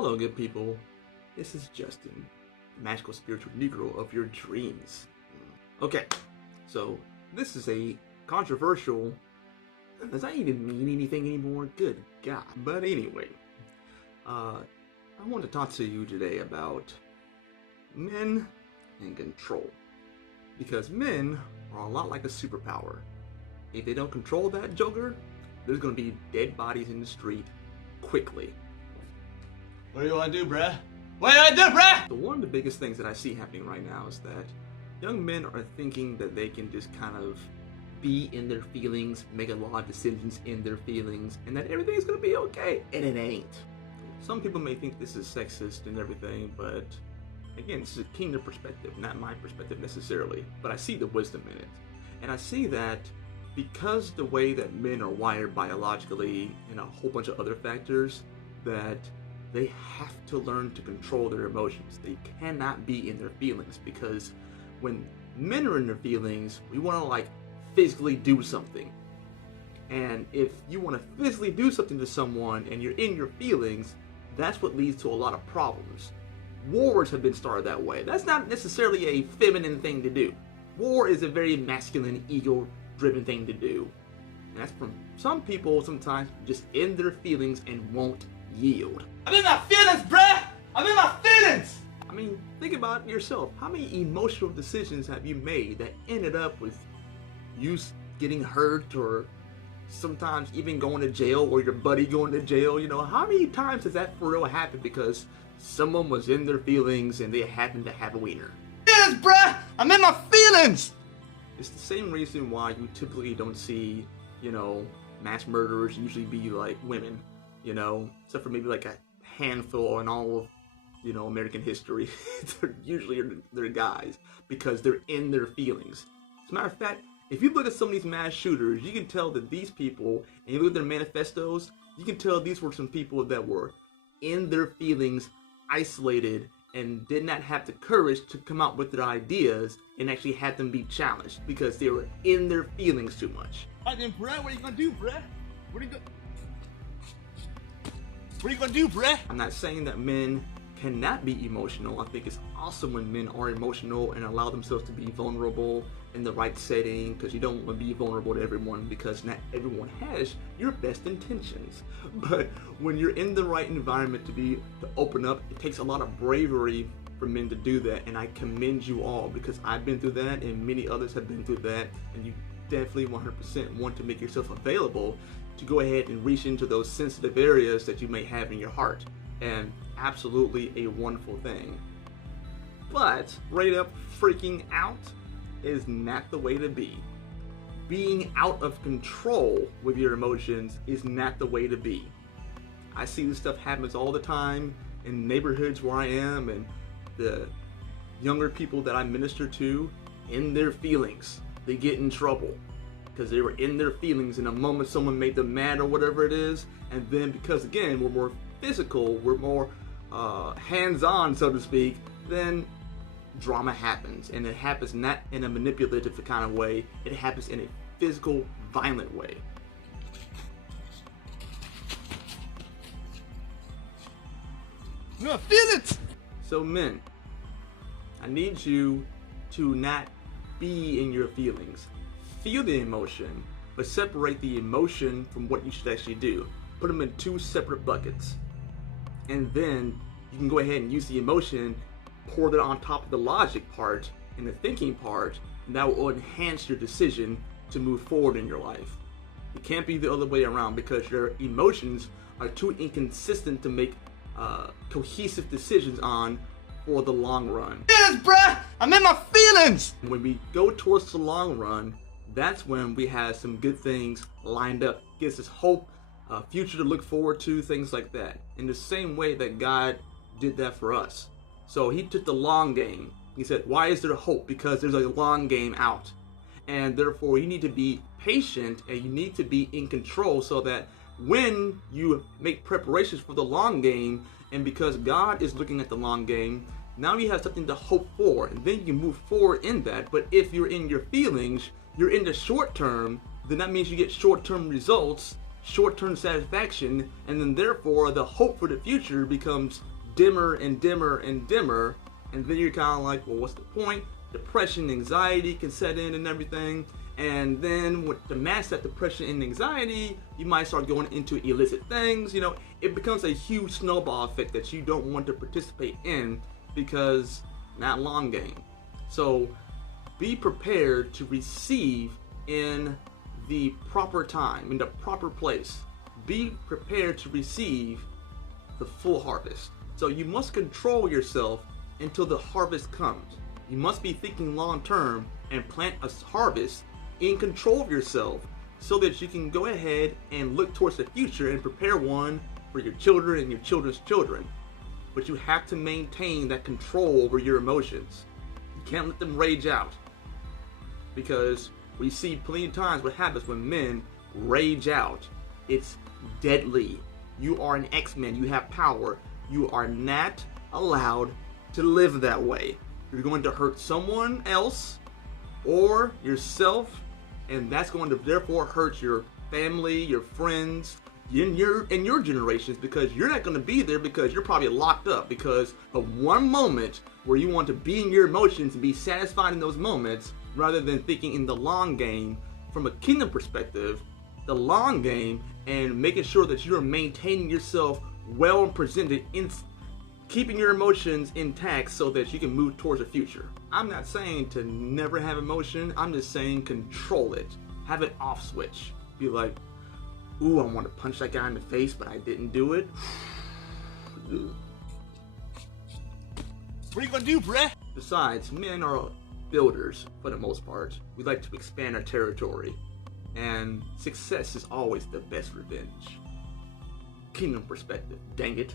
Hello, good people. This is Justin, the magical spiritual Negro of your dreams. Okay, so this is a controversial. Does that even mean anything anymore? Good God. But anyway, I want to talk to you today about men and control. Because men are a lot like a superpower. If they don't control that joker, there's gonna be dead bodies in the street quickly. What do you want to do, bruh? What do you want to do, bruh? So one of the biggest things that I see happening right now is that young men are thinking that they can just kind of be in their feelings, make a lot of decisions in their feelings, and that everything's gonna be okay, and it ain't. Some people may think this is sexist and everything, but again, this is a kingdom perspective, not my perspective necessarily, but I see the wisdom in it. And I see that because the way that men are wired biologically and a whole bunch of other factors, that they have to learn to control their emotions. They cannot be in their feelings, because when men are in their feelings, we want to physically do something. And if you want to physically do something to someone and you're in your feelings, that's what leads to a lot of problems. Wars have been started that way. That's not necessarily a feminine thing to do. War is a very masculine, ego-driven thing to do. And that's from some people sometimes just in their feelings and won't yield. I'm in my feelings, bruh! I'm in my feelings! I mean, think about it yourself. How many emotional decisions have you made that ended up with you getting hurt, or sometimes even going to jail, or your buddy going to jail? You know, how many times has that for real happened because someone was in their feelings and they happened to have a wiener? Feelings, bruh! I'm in my feelings! It's the same reason why you typically don't see, mass murderers usually be women, except for maybe a handful in all of, American history. they're guys, because they're in their feelings. As a matter of fact, if you look at some of these mass shooters, you can tell that these people, and you look at their manifestos, you can tell these were some people that were in their feelings, isolated, and did not have the courage to come out with their ideas and actually had them be challenged because they were in their feelings too much. Alright then, bruh, what are you gonna do, bruh? What are you gonna do, bruh? I'm not saying that men cannot be emotional. I think it's awesome when men are emotional and allow themselves to be vulnerable in the right setting, because you don't want to be vulnerable to everyone, because not everyone has your best intentions. But when you're in the right environment to open up, it takes a lot of bravery for men to do that, and I commend you all, because I've been through that and many others have been through that, and you definitely 100% want to make yourself available to go ahead and reach into those sensitive areas that you may have in your heart. And absolutely a wonderful thing. But straight up freaking out is not the way to be. Being out of control with your emotions is not the way to be. I see this stuff happens all the time in neighborhoods where I am, and the younger people that I minister to, in their feelings, they get in trouble because they were in their feelings in a moment someone made them mad or whatever it is, and then because again we're more physical, we're more hands-on, so to speak, then drama happens. And it happens not in a manipulative kind of way, it happens in a physical, violent way. I'm gonna feel it! So men, I need you to not be in your feelings. Feel the emotion, but separate the emotion from what you should actually do. Put them in two separate buckets. And then you can go ahead and use the emotion, pour that on top of the logic part and the thinking part, and that will enhance your decision to move forward in your life. It can't be the other way around, because your emotions are too inconsistent to make cohesive decisions on for the long run. Feelings, bruh! I'm in my feelings! When we go towards the long run, that's when we have some good things lined up. Gives us hope, future to look forward to, things like that. In the same way that God did that for us. So he took the long game. He said, why is there hope? Because there's a long game out. And therefore you need to be patient and you need to be in control, so that when you make preparations for the long game, and because God is looking at the long game, now you have something to hope for, and then you can move forward in that. But if you're in your feelings, you're in the short term, then that means you get short-term results, short-term satisfaction, and then therefore the hope for the future becomes dimmer and dimmer and dimmer, and then you're kind of like, well, what's the point? Depression, anxiety can set in and everything, and then with the mask that depression and anxiety, you might start going into illicit things. You know, it becomes a huge snowball effect that you don't want to participate in because not long game. So be prepared to receive in the proper time, in the proper place. Be prepared to receive the full harvest. So you must control yourself until the harvest comes. You must be thinking long term and plant a harvest in control of yourself so that you can go ahead and look towards the future and prepare one for your children and your children's children. But you have to maintain that control over your emotions. You can't let them rage out, because we see plenty of times what happens when men rage out. It's deadly. You are an X-Men. You have power. You are not allowed to live that way. You're going to hurt someone else or yourself, and that's going to therefore hurt your family, your friends, in your generations, because you're not going to be there because you're probably locked up because of one moment where you want to be in your emotions and be satisfied in those moments rather than thinking in the long game from a kingdom perspective, the long game, and making sure that you're maintaining yourself well and presented in keeping your emotions intact so that you can move towards the future. I'm not saying to never have emotion, I'm just saying control it. Have an off switch. Be like, ooh, I want to punch that guy in the face, but I didn't do it. What are you gonna do, bruh? Besides, men are builders for the most part. We like to expand our territory, and success is always the best revenge. Kingdom perspective, dang it.